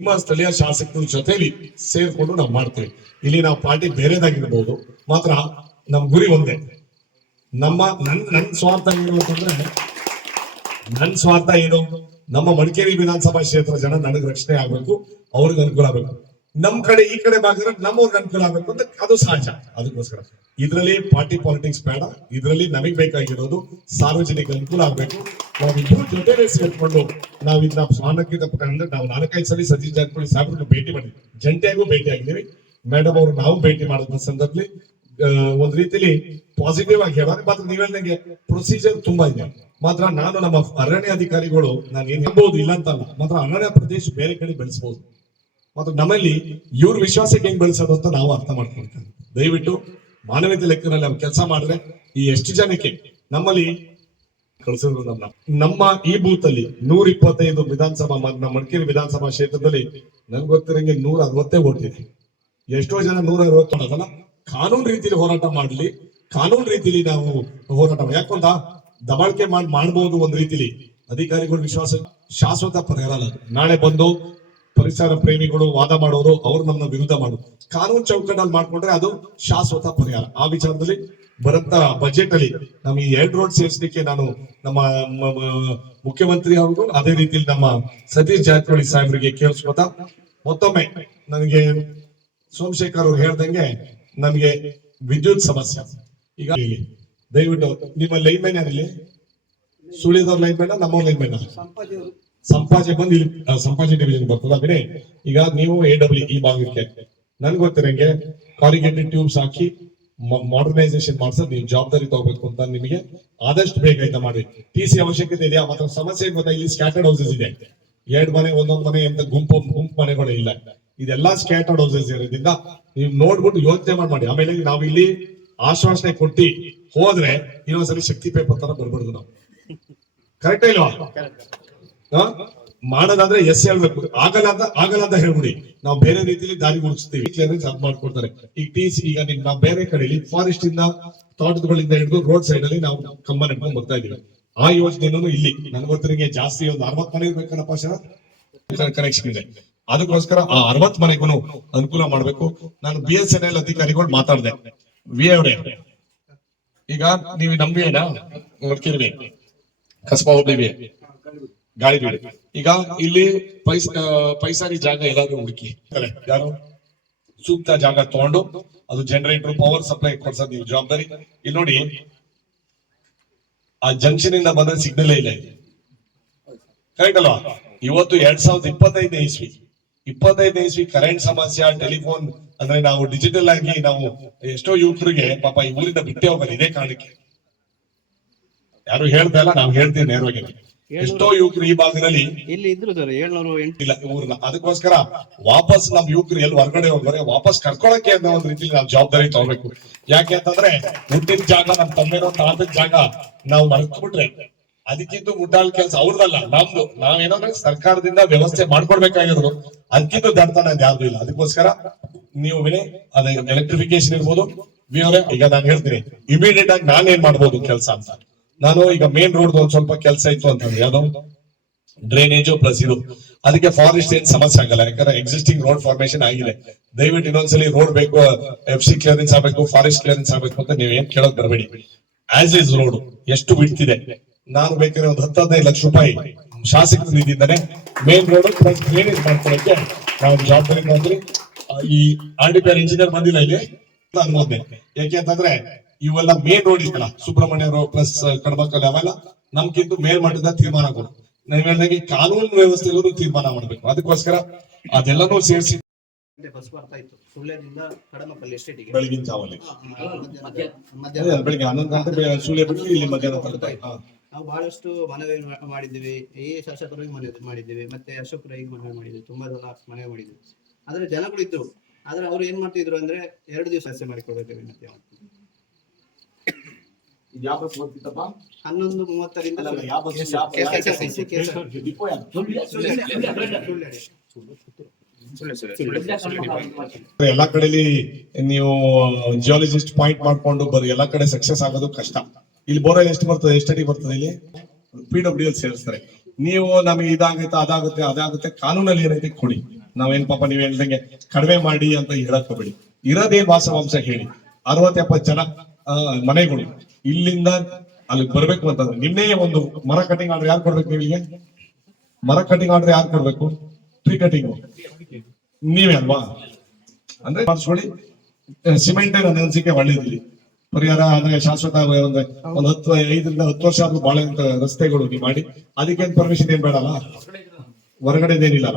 ನಿಮ್ಮ ಸ್ಥಳೀಯ ಶಾಸಕರ ಜೊತೆಲಿ ಸೇರ್ಕೊಂಡು ನಾವು ಮಾಡ್ತೇವೆ. ಇಲ್ಲಿ ನಾವು ಪಾರ್ಟಿ ಬೇರೆದಾಗಿರ್ಬೋದು. ಮಾತ್ರ ನಮ್ ಗುರಿ ಒಂದೇ. ನಮ್ಮ ನನ್ ನನ್ ಸ್ವಾರ್ಥ ಏನು ಅಂತಂದ್ರೆ, ನನ್ ಸ್ವಾರ್ಥ ಏನು? ನಮ್ಮ ಮಡಿಕೇರಿ ವಿಧಾನಸಭಾ ಕ್ಷೇತ್ರ ಜನ ನನಗೆ ರಕ್ಷಣೆ ಆಗ್ಬೇಕು, ಅವ್ರಿಗೆ ಅನುಕೂಲ ಆಗ್ಬೇಕು. ನಮ್ ಕಡೆ ಈ ಕಡೆ ಬಾಗಿದ್ರೆ ನಮ್ಮವ್ರಿಗೆ ಅನುಕೂಲ ಆಗಬೇಕು ಅಂತ ಅದು ಸಹಜ. ಅದಕ್ಕೋಸ್ಕರ. ಇದರಲ್ಲಿ ಪಾರ್ಟಿ ಪಾಲಿಟಿಕ್ಸ್ ಬೇಡ. ಇದರಲ್ಲಿ ನಮಗ್ ಬೇಕಾಗಿರೋದು ಸಾರ್ವಜನಿಕ ಅನುಕೂಲ ಆಗ್ಬೇಕು. ನಾವಿಬ್ರು ಜೊತೆ ಸೇರ್ಕೊಂಡು ನಾವ್ ಇದನ್ನ ಸ್ನಾನಕ್ಕೆ ತಪ್ಪಂದ್ರೆ ನಾವು ನಾಲ್ಕೈದು ಸಲ ಸತೀಶ್ ಜಾರಕಿಹೊಳಿ ಸಾಹೇಬ್ರನ್ನ ಭೇಟಿ ಮಾಡಿದ್ವಿ ಜಂಟಿಯಾಗೂ ಭೇಟಿ ಆಗಿದ್ದೀವಿ. ಮೇಡಮ್ ಅವರು ನಾವು ಭೇಟಿ ಮಾಡಿದ ಸಂದರ್ಭದಲ್ಲಿ ಒಂದ್ ರೀತಿಲಿ ಪಾಸಿಟಿವ್ ಆಗಿ ಹೇಳೋದು ಮಾತ್ರ ನೀವ್ ಹೇಳ್ದಂಗೆ ಪ್ರೊಸೀಜರ್ ತುಂಬಾ ಇದೆ. ಮಾತ್ರ ನಾನು ನಮ್ಮ ಅರಣ್ಯ ಅಧಿಕಾರಿಗಳು, ನಾನು ಏನ್ ಹೇಳ್ಬೋದು ಇಲ್ಲ ಅಂತಲ್ಲ, ಮಾತ್ರ ಅರಣ್ಯ ಪ್ರದೇಶ ಬೇರೆ ಕಡೆ ಬೆಳೆಸಬಹುದು ಮತ್ತು ನಮ್ಮಲ್ಲಿ ಇವ್ರ ವಿಶ್ವಾಸಕ್ಕೆ ಹೆಂಗ್ ಬೆಳೆಸೋದು ಅಂತ ನಾವು ಅರ್ಥ ಮಾಡ್ಕೊಳ್ತೇವೆ. ದಯವಿಟ್ಟು ಮಾನವೀಯತೆ ಲೆಕ್ಕದಲ್ಲಿ ನಾವು ಕೆಲಸ ಮಾಡಿದ್ರೆ ಈ ಎಷ್ಟು ಜನಕ್ಕೆ ನಮ್ಮಲ್ಲಿ ಕಳಿಸಿದ್ರು ನಮ್ಮ ನಮ್ಮ ಈ ಬೂತ್ ಅಲ್ಲಿ ನೂರ ಇಪ್ಪತ್ತೈದು ವಿಧಾನಸಭಾ ನಮ್ಮ ಮಡಿಕೇರಿ ವಿಧಾನಸಭಾ ಕ್ಷೇತ್ರದಲ್ಲಿ ನನ್ಗೆ ಗೊತ್ತಿರಂಗೆ ನೂರ ಅರವತ್ತೇ ಓಟಿದೆ ಎಷ್ಟೋ ಜನ ನೂರ ಅರವತ್ತು ಮಾಡೋದಲ್ಲ ಕಾನೂನು ರೀತಿಯಲ್ಲಿ ಹೋರಾಟ ಮಾಡಲಿ. ಕಾನೂನು ರೀತಿಲಿ ನಾವು ಹೋರಾಟ ಯಾಕೊಂದ ದಬಾಳಿಕೆ ಮಾಡಿ ಮಾಡ್ಬೋದು ಒಂದ್ ರೀತಿಲಿ ಅಧಿಕಾರಿಗಳ ವಿಶ್ವಾಸ ಶಾಶ್ವತ ಪರಿಹಾರ. ನಾಳೆ ಬಂದು ಪರಿಸರ ಪ್ರೇಮಿಗಳು ವಾದ ಮಾಡೋರು, ಅವ್ರು ನಮ್ಮ ವಿರುದ್ಧ ಮಾಡೋದು ಕಾನೂನು ಚೌಕಟ್ಟಲ್ಲಿ ಮಾಡ್ಕೊಂಡ್ರೆ ಅದು ಶಾಶ್ವತ ಪರಿಹಾರ. ಆ ವಿಚಾರದಲ್ಲಿ ಬರಂತ ಬಜೆಟ್ ಅಲ್ಲಿ ನಮ್ಮ ಈ ಎರಡ್ ರೋಡ್ ಸೇರಿಸಲಿಕ್ಕೆ ನಾನು ನಮ್ಮ ಮುಖ್ಯಮಂತ್ರಿ ಅವ್ರಿಗೂ ಅದೇ ರೀತಿಯಲ್ಲಿ ನಮ್ಮ ಸತೀಶ್ ಜಾರಕಿಹೊಳಿ ಸಾಹೇಬರಿಗೆ ಕೇಳಿಸ್ಕೊತಾ, ಮತ್ತೊಮ್ಮೆ ನನಗೆ ಸೋಮಶೇಖರ್ ಅವ್ರು ಹೇಳ್ದಂಗೆ ನಮ್ಗೆ ವಿದ್ಯುತ್ ಸಮಸ್ಯೆ. ಈಗ ದಯವಿಟ್ಟು ನಿಮ್ಮ ಲೈನ್ ಮ್ಯಾನ್ ಯಾರಿಲ್ಲಿ? ಸುಳಿದವ್ರ ಲೈನ್ ಮ್ಯಾನ ನಮ್ಮವ್ರ ಲೈನ್ ಮ್ಯಾನ ಸಂಪಾಜೆ ಬಂದು ಇಲ್ಲಿ ಸಂಪಾಜೆ ಡಿವಿಷನ್ ಬರ್ತದ ಬಿಡಿ ಈಗ ನೀವು ಎ ಡಬ್ಲ್ಯೂ ಈ ಭಾಗಕ್ಕೆ ನನ್ಗೆ ಗೊತ್ತಿರಂಗೆ ಕಾರಿಗೇಟೆಡ್ ಟ್ಯೂಬ್ಸ್ ಹಾಕಿ ಮಾಡರ್ನೈಸೇಷನ್ ಮಾಡ್ಸೋದು ನೀವು ಜವಾಬ್ದಾರಿ ತಗೋಬೇಕು ಅಂತ ನಿಮಗೆ ಆದಷ್ಟು ಬೇಗ ಇದನ್ನ ಮಾಡಿ ಟಿ ಸಿ ಅವಶ್ಯಕತೆ ಇದೆಯಾ ಮಾತ್ರ ಸಮಸ್ಯೆ ಗೊತ್ತಾ? ಇಲ್ಲಿ ಸ್ಕ್ಯಾಟರ್ಡ್ ಹೌಸಸ್ ಇದೆ. ಎರಡ್ ಮನೆ, ಒಂದೊಂದ್ ಮನೆ ಅಂತ ಗುಂಪು ಗುಂಪು ಮನೆಗಳು ಇಲ್ಲ. ಇದೆಲ್ಲಾ ಸ್ಕ್ಯಾಟರ್ಡ್ ಹೌಸಸ್ ಇರೋದ್ರಿಂದ ನೀವು ನೋಡ್ಬಿಟ್ಟು ಯೋಚನೆ ಮಾಡಿ ಆಮೇಲೆ ನಾವು ಇಲ್ಲಿ ಆಶ್ವಾಸನೆ ಕೊಟ್ಟಿ ಹೋದ್ರೆ ಇನ್ನೊಂದ್ಸಲಿ ಶಕ್ತಿ ಪೇಪರ್ ತರ ಬರ್ಬಾರ್ದು ನಾವು. ಕರೆಕ್ಟ್ ಇಲ್ವಾ? ಮಾಡೋದಾದ್ರೆ ಎಸ್ ಹೇಳ್ಬೇಕು. ಆಗಲ್ಲ ಅಂತ ಆಗಲ್ಲ ಅಂತ ಹೇಳ್ಬಿಡಿ. ನಾವು ಬೇರೆ ರೀತಿಯಲ್ಲಿ ದಾರಿ ಮುಗಿಸ್ತೀವಿ ಮಾಡ್ಕೊಡ್ತಾರೆ. ಈಗ ಟಿ ಸಿ ಈಗ ನಿಮ್ ನಾವು ಬೇರೆ ಕಡೆಯಲ್ಲಿ ಫಾರೆಸ್ಟ್ ಇಂದ ತೋಟಗಳಿಂದ ಹಿಡಿದು ರೋಡ್ ಸೈಡ್ ಅಲ್ಲಿ ನಾವು ಕಂಬ ನೆಟ್ಕೊಂಡು ಬರ್ತಾ ಇದೀವಿ ಆ ಯೋಜನೆಯನ್ನು ಇಲ್ಲಿ. ನನ್ ಗೊತ್ತಿರಂಗೆ ಜಾಸ್ತಿ ಒಂದು ಅರವತ್ ಮನೆ ಇರ್ಬೇಕನ್ನಪ್ಪ ಸರ್? ಕನೆಕ್ಷನ್ ಇದೆ. ಅದಕ್ಕೋಸ್ಕರ ಆ ಅರವತ್ ಮನೆಗೂ ಅನುಕೂಲ ಮಾಡ್ಬೇಕು. ನಾನು ಬಿ ಎಸ್ ಎನ್ ಎಲ್ ಅಧಿಕಾರಿಗಳು ಮಾತಾಡ್ದೆ. ವಿ ಈಗ ನೀವು ನಂಬಿಯೇನಾ ಮಡ್ಕೇರಿ ಕಸ್ಬಾ ಹೋಗ್ಲಿವಿ ಗಾಳಿ ಬೀಳಿ ಈಗ ಇಲ್ಲಿ ಪೈಸ ಪೈಸಾರಿ ಜಾಗ ಎಲ್ಲಾದ್ರೂ ಹುಡುಕಿ. ಯಾರು? ಸೂಕ್ತ ಜಾಗ ತಗೊಂಡು ಅದು ಜನರೇಟರ್ ಪವರ್ ಸಪ್ಲೈ ಕೊಡ್ಸೋದು ನೀವು ಜವಾಬ್ದಾರಿ. ಇಲ್ಲಿ ನೋಡಿ, ಆ ಜಂಕ್ಷನ್ ಇಂದ ಬಂದ ಸಿಗ್ನಲ್ ಇಲ್ಲ ಕರೆಕ್ಟ್ ಅಲ್ವಾ? ಇವತ್ತು ಎರಡ್ ಸಾವಿರದ ಇಪ್ಪತ್ತೈದನೇ ಇಸ್ವಿ. ಇಪ್ಪತ್ತೈದನೇ ಇಸ್ವಿ ಕರೆಂಟ್ ಸಮಸ್ಯೆ ಟೆಲಿಫೋನ್ ಅಂದ್ರೆ ನಾವು ಡಿಜಿಟಲ್ ಆಗಿ ನಾವು ಎಷ್ಟೋ ಯುವಕರಿಗೆ ಪಾಪ ಈ ಊರಿಂದ ಬಿಟ್ಟೆ ಹೋಗಲ್ಲ ಇದೇ ಕಾರಣಕ್ಕೆ. ಯಾರು ಹೇಳ್ತಾ ಇಲ್ಲ, ನಾವು ಹೇಳ್ತೀವಿ ನೇರವಾಗಿ. ಎಷ್ಟೋ ಯುವಕರು ಈ ಭಾಗದಲ್ಲಿ ಇಲ್ಲಿ ಇದ್ರು ಸರ್ ಏಳ್ನೂರು ಎಂಟು. ಇಲ್ಲ ಊರ್ನ ಅದಕ್ಕೋಸ್ಕರ ವಾಪಸ್ ನಮ್ ಯುವಕರು ಎಲ್ಲಿ ಹೊರಗಡೆ ಹೋಗ್ಬಾರೆ ವಾಪಸ್ ಕರ್ಕೊಳಕ್ಕೆ ಅನ್ನೋ ಒಂದ್ ರೀತಿಲಿ ನಾವು ಜವಾಬ್ದಾರಿ ತಗೋಬೇಕು. ಯಾಕೆ ಅಂತಂದ್ರೆ ಹುಟ್ಟಿದ ಜಾಗ ನಮ್ ತಮ್ಮೇನೋ ತಾತದ ಜಾಗ ನಾವು ಮರ್ತು ಬಿಟ್ರೆ ಅದಕ್ಕಿಂತ ಮುಟ್ಟಾಲ್ ಕೆಲಸ ಅವ್ರದಲ್ಲ ನಮ್ದು. ನಾವೇನಂದ್ರೆ ಸರ್ಕಾರದಿಂದ ವ್ಯವಸ್ಥೆ ಮಾಡ್ಕೊಡ್ಬೇಕಾಗಿರೋದು. ಅದಕ್ಕಿಂತ ದಡ್ತನ ಯಾವ್ದು ಇಲ್ಲ. ಅದಕ್ಕೋಸ್ಕರ ನೀವು ವಿನಯ್ ಅದೇ ಎಲೆಕ್ಟ್ರಿಫಿಕೇಶನ್ ಇರ್ಬೋದು. ಈಗ ನಾನು ಹೇಳ್ತೀನಿ. ಇಮಿಡಿಯೇಟ್ ಆಗಿ ನಾನ್ ಏನ್ ಮಾಡ್ಬೋದು ಕೆಲಸ ಅಂತ. ನಾನು ಈಗ ಮೇನ್ ರೋಡ್ ಒಂದ್ ಸ್ವಲ್ಪ ಕೆಲಸ ಇತ್ತು ಅಂತಂದ್ರೆ ಯಾವ್ದೋ ಡ್ರೈನೇಜು ಪ್ಲಸ್ ಇದು. ಅದಕ್ಕೆ ಫಾರೆಸ್ಟ್ ಏನ್ ಸಮಸ್ಯೆ ಆಗಲ್ಲ, ಯಾಕಂದ್ರೆ ಎಕ್ಸಿಸ್ಟಿಂಗ್ ರೋಡ್ ಫಾರ್ಮೇಶನ್ ಆಗಿದೆ. ದಯವಿಟ್ಟು ಇನ್ನೊಂದ್ಸಲಿ ರೋಡ್ ಬೇಕು ಎಫ್ ಸಿ ಕ್ಲಿಯರೆನ್ಸ್ ಆಗ್ಬೇಕು ಫಾರೆಸ್ಟ್ ಕ್ಲಿಯರೆನ್ಸ್ ಆಗ್ಬೇಕು ಅಂತ ನೀವ್ ಏನ್ ಕೇಳೋಕ್ ಬರಬೇಡಿ. ಆಸ್ ಇಸ್ ರೋಡ್ ಎಷ್ಟು ಬಿಡ್ತಿದೆ ನಾನು ಬೇಕಾದ್ರೆ ಒಂದು ಹತ್ತು ಹದಿನೈದು ಲಕ್ಷ ರೂಪಾಯಿ ಶಾಸಕ ನಿಧಿಯಿಂದಾನೆ ಮೇನ್ ರೋಡ್ ಪ್ಲಸ್ ಡ್ರೈನೇಜ್ ಮಾಡ್ಕೊಳಕ್ಕೆ ನಾವು ಜವಾಬ್ದಾರಿ ಈ ಆರ್ ಡಿ ಪಿ ಇಂಜಿನಿಯರ್ ಬಂದಿಲ್ಲ ಇಲ್ಲಿ ಅನ್ಬೋದ್ನೆ ಯಾಕೆ ಅಂತಂದ್ರೆ ಇವೆಲ್ಲ ಮೇನ್ ರೋಡ್ ಇದೆಯಲ್ಲ ಸುಬ್ರಹ್ಮಣ್ಯ ರೋಡ್ ಪ್ಲಸ್ ಕಡಬಕಲ್ ಅವೆಲ್ಲ ನಮ್ಗಿಂತ ಮೇಲ್ಮಟ್ಟದ ತೀರ್ಮಾನ ಕೊಡು ನೀವ್ ಹೇಳಿದಂಗೆ ಕಾನೂನು ವ್ಯವಸ್ಥೆಗಳು ತೀರ್ಮಾನ ಮಾಡ್ಬೇಕು. ಅದಕ್ಕೋಸ್ಕರ ಅದೆಲ್ಲನೂ ಸೇರಿಸಿ ಬಸ್ ಬರ್ತಾ ಇತ್ತು. ಸುಳ್ಯದಿಂದ ಕಡಮಕಲ್ಲಿ ಎಸ್ಟೇಟಿಗೆ ಬೆಳಗಿನ ಜಾವಲ್ಲಿ. ಬೆಳಿಗ್ಗೆ ಹನ್ನೊಂದು ಗಂಟೆ ಸೂರ್ಯ ಬಿಟ್ಟು ಇಲ್ಲಿ ಮಧ್ಯಾಹ್ನ ತನಕ. ನಾವು ಬಹಳಷ್ಟು ಮನವಿ ಮಾಡಿದ್ದೀವಿ. ಈ ಶಾಸಕರಿಗೆ ಮನವಿ ಮಾಡಿದ್ದೀವಿ. ಮತ್ತೆ ಅಶೋಕ್ ರೈಗೆ ಮನವಿ ಮಾಡಿದ್ವಿ ತುಂಬಾ ಜನ ಮನವಿ ಮಾಡಿದ್ವಿ ಆದ್ರೆ ಜನಗಳು ಇದ್ರು. ಆದ್ರೆ ಅವ್ರು ಏನ್ ಮಾಡ್ತಿದ್ರು ಅಂದ್ರೆ ಎರಡು ದಿವಸ ಸಮಸ್ಯೆ ಮಾಡಿಕೊಡ್ಬೇಕು ವಿನಂತಿ. ಮಾಡ್ತೀನಿ. ಯಾವ ಬಸ್ ಬರ್ತಿತ್ತಪ್ಪ ಹನ್ನೊಂದು ಮೂವತ್ತರಿಂದ ಯಾವ ಬಸ್ ಯಾವ ಬಸ್? KSRTC, KSRTC. ಡಿಪೋ ಎಲ್ಲಾ ಕಡೆಲಿ ನೀವು ಜಿಯಾಲಜಿಸ್ಟ್ ಪಾಯಿಂಟ್ ಮಾಡ್ಕೊಂಡು ಬರ್ ಎಲ್ಲಾ ಕಡೆ ಸಕ್ಸಸ್ ಆಗೋದು ಕಷ್ಟ. ಇಲ್ಲಿ ಬೋರಲ್ಲಿ ಎಷ್ಟು ಬರ್ತದೆ ಎಷ್ಟು ಅಡಿ ಬರ್ತದೆ ಇಲ್ಲಿ? ಪಿ ಡಬ್ಲ್ಯೂ ಎಲ್ ಸೇರಿಸ್ತಾರೆ. ನೀವು ನಮಗೆ ಇದಾಗುತ್ತೆ ಅದಾಗುತ್ತೆ ಅದಾಗುತ್ತೆ ಕಾನೂನಲ್ಲಿ ಏನೈತೆ ಕೊಡಿ. ನಾವೇನ್ ಪಾಪ ನೀವ್ ಹೇಳ್ದಂಗೆ ಕಡಿಮೆ ಮಾಡಿ ಅಂತ ಹೇಳಕ್ ಹೋಗ್ಬೇಡಿ. ಇರೋದೇ ವಾಸವಾಂಶ ಹೇಳಿ. ಅರವತ್ ಎಪ್ಪತ್ ಜನ ಮನೆಗಳು. ಇಲ್ಲಿಂದ ಅಲ್ಲಿ ಬರ್ಬೇಕು ಅಂತಂದ್ರೆ ನಿನ್ನೆ ಒಂದು ಮರ ಕಟಿಂಗ್ ಆರ್ಡರ್ ಯಾರು ಕೊಡ್ಬೇಕು ನಿಮಗೆ ಮರ ಕಟಿಂಗ್ ಆರ್ಡರ್ ಯಾರು ಕೊಡ್ಬೇಕು? ಟ್ರೀ ಕಟಿಂಗ್ ನೀವೇ ಅಲ್ವಾ? ಅಂದ್ರೆ ಮಾಡಿಸ್ಕೊಳ್ಳಿ ಸಿಮೆಂಟ್ ನನ್ನ ಅನಿಸಿಕೆ ಒಳ್ಳೇದಿಲ್ಲ ಪರಿಹಾರ ಅಂದ್ರೆ ಶಾಶ್ವತ ಒಂದು, ಒಂದ್ ಹತ್ತು, ಐದರಿಂದ ಹತ್ತು ವರ್ಷ ಆದ್ರೂ ಬಾಳೆ ಅಂತ ರಸ್ತೆಗಳು ನೀವು ಮಾಡಿ. ಅದಕ್ಕೆ ಪರ್ಮಿಷನ್ ಏನ್ ಬೇಡಲ್ಲ? ಹೊರಗಡೆದೇನಿಲ್ಲ